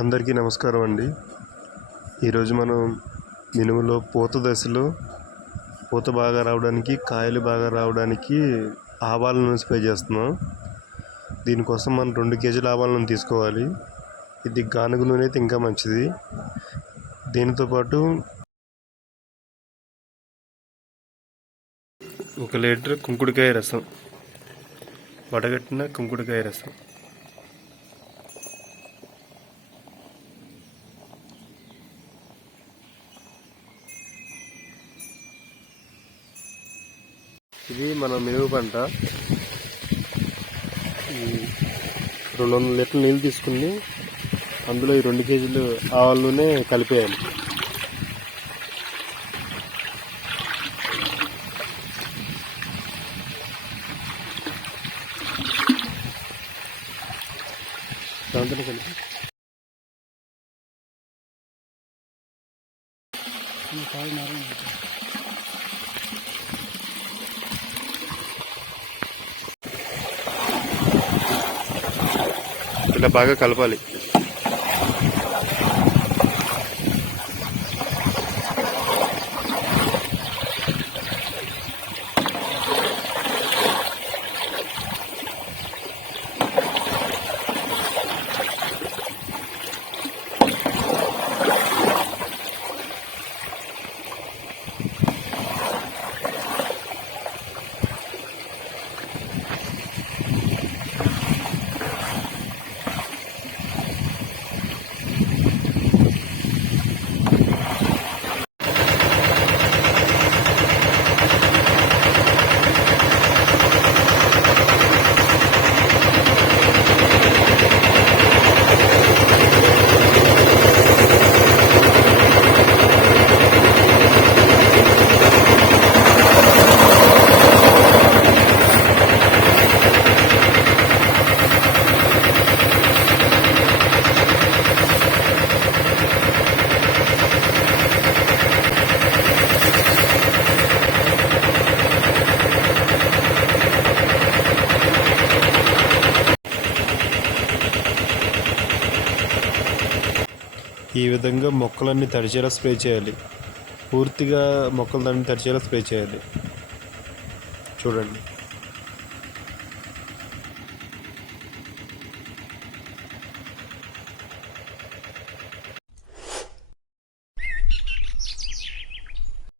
అందరికీ నమస్కారం అండి. ఈరోజు మనం మినుములో పూత దశలో పూత బాగా రావడానికి కాయలు బాగా రావడానికి ఆవాల నూనె స్ప్రే చేస్తున్నాం. దీనికోసం మనం రెండు కేజీల ఆవాలను తీసుకోవాలి. ఇది గానుగ నూనె అయితే ఇంకా మంచిది. దీనితో పాటు ఒక లీటర్ కుంకుడుకాయ రసం వడగట్టిన కుంకుడుకాయ రసం. ఇది మన మినుము పంట. రెండు వందల లీటర్లు నీళ్ళు తీసుకుని అందులో ఈ రెండు కేజీలు ఆవాల నూనె కలిపేయాలి. దాంతో కలిపి. ఇలా బాగా కలపాలి. ఈ విధంగా మొక్కలన్నీ తడిచేలా స్ప్రే చేయాలి. పూర్తిగా మొక్కలు దాన్ని తడిచేలా స్ప్రే చేయాలి. చూడండి.